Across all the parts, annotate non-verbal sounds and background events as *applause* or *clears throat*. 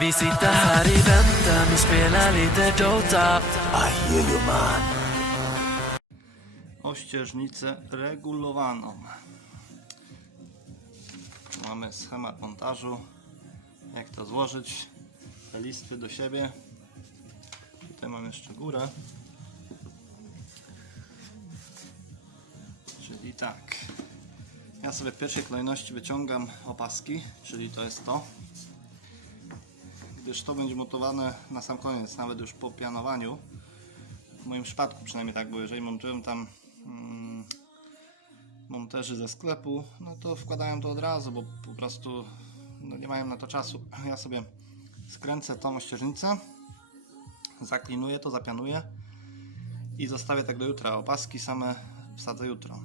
Vi sitter här i väntan och spelar lite Dota I hear you, man. ościeżnicę regulowaną. Tu mamy schemat montażu, jak to złożyć, te listwy do siebie. Tutaj mam jeszcze górę. Czyli tak. Ja sobie w pierwszej kolejności wyciągam opaski, czyli to jest to. Gdyż to będzie montowane na sam koniec, nawet już po pianowaniu. W moim przypadku przynajmniej tak, bo jeżeli montują tam mm, monterzy ze sklepu, no to wkładają to od razu, bo po prostu no nie mają na to czasu. *clears throat* Ja sobie skręcę tą ościeżnicę, zaklinuję to, zapianuję i zostawię tak do jutra. Opaski same wsadzę jutro.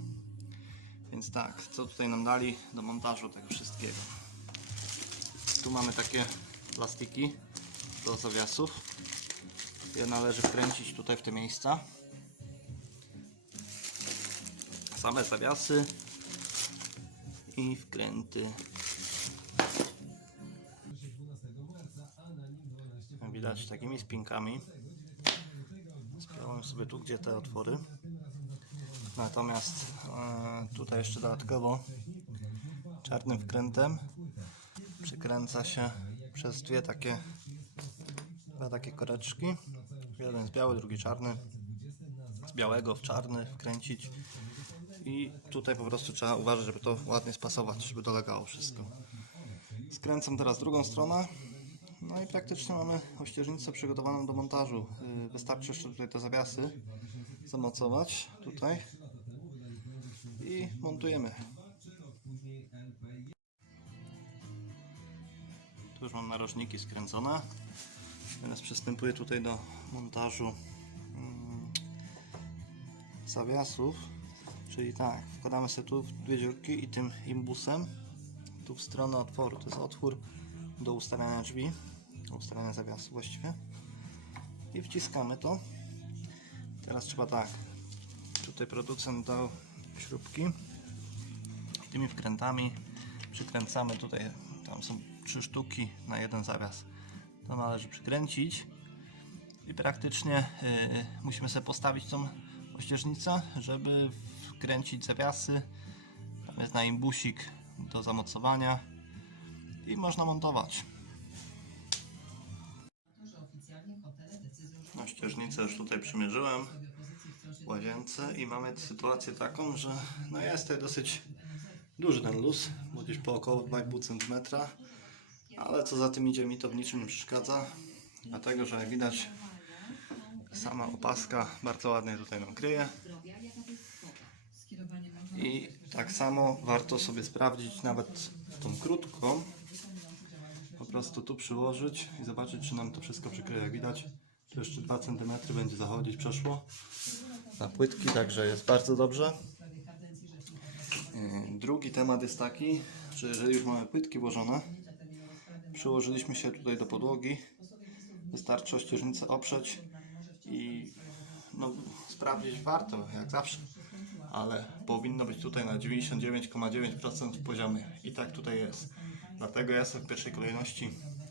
Więc tak, co tutaj nam dali do montażu tego wszystkiego? Tu mamy takie plastiki do zawiasów. Je należy wkręcić tutaj w te miejsca. Same zawiasy i wkręty. Widać takimi spinkami. Spiąłem sobie tu, gdzie te otwory. Natomiast e, tutaj jeszcze dodatkowo czarnym wkrętem przykręca się przez dwie takie dwa takie koreczki. Jeden jest biały, drugi czarny. Z białego w czarny wkręcić. I tutaj po prostu trzeba uważać, żeby to ładnie spasować, żeby dolegało wszystko. Skręcam teraz drugą stronę. No i praktycznie mamy ościeżnicę przygotowaną do montażu. Yy, Wystarczy jeszcze tutaj te zawiasy zamocować tutaj i montujemy. Tu już mam narożniki skręcone. Teraz przystępuję tutaj do montażu mm, zawiasów. Czyli tak, wkładamy sobie tu dwie dziurki i tym imbusem tu w stronę otworu. To jest otwór do ustawiania drzwi, do ustawiania zawiasu właściwie. I wciskamy to. Teraz trzeba tak. Tutaj producent dał śrubki. Tymi wkrętami przykręcamy tutaj. Tam są trzy sztuki na jeden zawias. To należy przykręcić. I praktycznie yy, musimy sobie postawić tą ościeżnicę, żeby wkręcić zawiasy. Tam jest na imbusik do zamocowania i można montować. Ościeżnicę już tutaj przymierzyłem w łazience i mamy sytuację taką, że no jest tutaj dosyć duży ten luz, bo gdzieś po około 2,5 cm, ale co za tym idzie mi to w niczym nie przeszkadza, dlatego że jak widać sama opaska bardzo ładnie tutaj nam kryje. I tak samo warto sobie sprawdzić nawet tą krótką. Po prostu tu przyłożyć i zobaczyć, czy nam to wszystko przykryje. Jak widać, tu jeszcze 2 cm będzie zachodzić, przeszło na płytki, także jest bardzo dobrze. Yy, Drugi temat jest taki, że jeżeli już mamy płytki włożone, przyłożyliśmy się tutaj do podłogi, wystarczy ościeżnicę oprzeć i no, sprawdzić warto, jak zawsze, ale powinno być tutaj na 99,9% w i tak tutaj jest. Dlatego ja sobie w pierwszej kolejności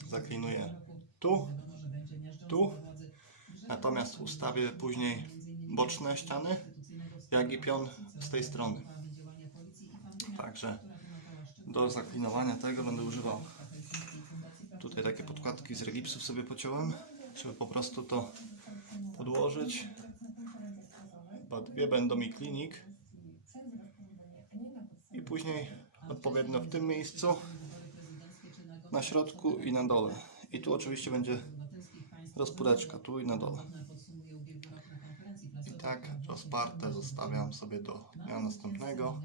zaklinuję tu, tu, natomiast ustawię później boczne ściany, jak i pion z tej strony. Także do zaklinowania tego będę używał tutaj takie podkładki z regipsów sobie pociąłem, żeby po prostu to podłożyć. Chyba dwie będą mi klinik. I później odpowiednio w tym miejscu, na środku i na dole. I tu oczywiście będzie rozpóreczka, tu i na dole. I tak rozparte zostawiam sobie do dnia następnego.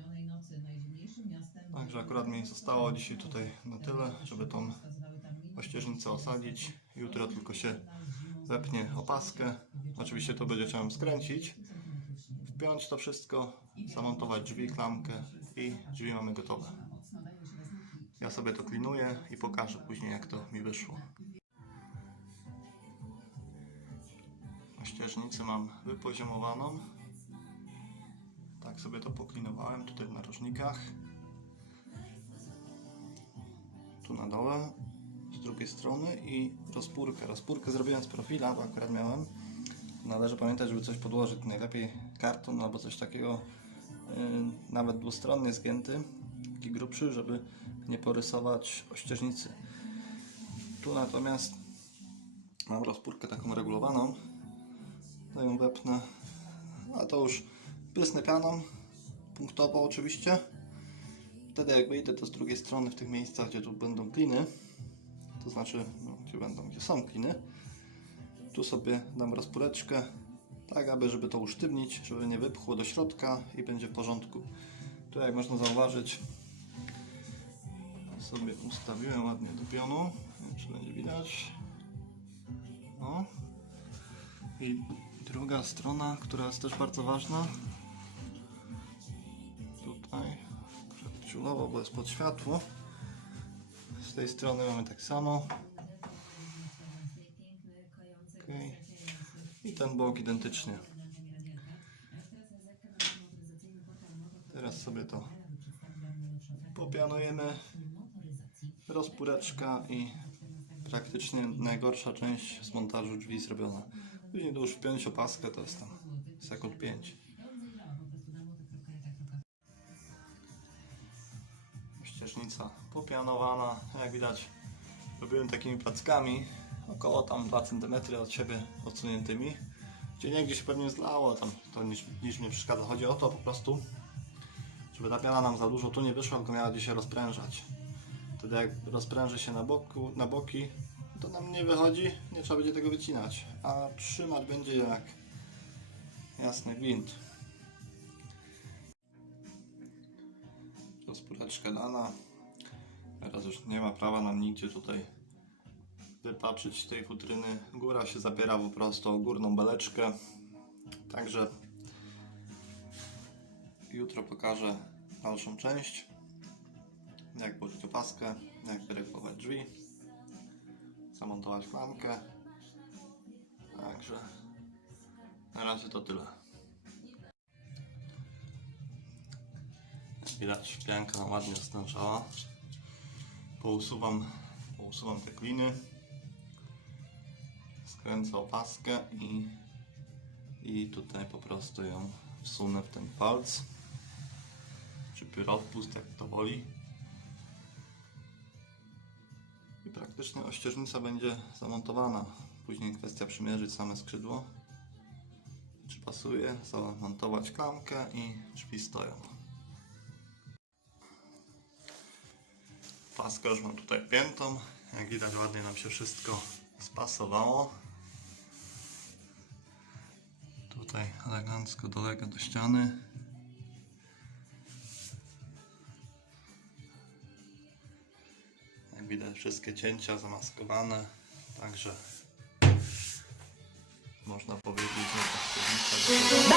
Także akurat mi zostało dzisiaj tutaj na tyle, żeby tą ościeżnicę osadzić. Jutro tylko się wepnie opaskę. Oczywiście to będzie trzeba skręcić. Wpiąć to wszystko, zamontować drzwi, klamkę i drzwi mamy gotowe. Ja sobie to klinuję i pokażę później jak to mi wyszło. Ościeżnicę mam wypoziomowaną. Tak sobie to poklinowałem tutaj w narożnikach. Tu na dole drugiej strony i rozpórkę. Rozpórkę zrobiłem z profila, bo akurat miałem. Należy pamiętać, żeby coś podłożyć. Najlepiej karton albo coś takiego, yy, nawet dwustronnie zgięty, taki grubszy, żeby nie porysować ościeżnicy. Tu natomiast mam rozpórkę taką regulowaną. To ją wepnę. A to już prysnę pianą, punktowo oczywiście. Wtedy jak wyjdę to z drugiej strony w tych miejscach, gdzie tu będą kliny, to znaczy, no, gdzie będą, gdzie są kliny, tu sobie dam rozpóreczkę, tak aby, żeby to usztywnić, żeby nie wypchło do środka i będzie w porządku. Tu jak można zauważyć, sobie ustawiłem ładnie do pionu, nie wiem, czy będzie widać. No. I druga strona, która jest też bardzo ważna, tutaj ciulowo, bo jest pod światło. Z tej strony mamy tak samo. Okej. I ten bok identycznie. Teraz sobie to popianujemy. Rozpóreczka i praktycznie najgorsza część z montażu drzwi zrobiona. Później już wpiąć opaskę to jest tam sekund 5. ścieżnica popianowana. Jak widać, robiłem takimi plackami, około tam 2 cm od siebie odsuniętymi. Gdzie niegdzie się pewnie zlało, tam to nic, nic nie przeszkadza. Chodzi o to po prostu, żeby ta piana nam za dużo tu nie wyszła, tylko miała gdzieś się rozprężać. Wtedy jak rozpręży się na, boku, na boki, to nam nie wychodzi, nie trzeba będzie tego wycinać. A trzymać będzie jak jasny gwint. rozpóreczka dana. Teraz już nie ma prawa nam nigdzie tutaj wypaczyć tej futryny. Góra się zapiera po prostu o górną beleczkę. Także jutro pokażę dalszą część. Jak włożyć opaskę, jak wyregulować drzwi, zamontować klamkę. Także na razie to tyle. Widać pianka ładnie stężała. Pousuwam, pousuwam te kliny. Skręcę opaskę i, i tutaj po prostu ją wsunę w ten palc. Czy pyrowpust, jak to woli. I praktycznie ościeżnica będzie zamontowana. Później kwestia przymierzyć same skrzydło. Czy pasuje, zamontować klamkę i drzwi stoją. Paskę już mam tutaj piętą. Jak widać ładnie nam się wszystko spasowało. Tutaj elegancko dolega do ściany. Jak widać wszystkie cięcia zamaskowane. Także można powiedzieć, że ta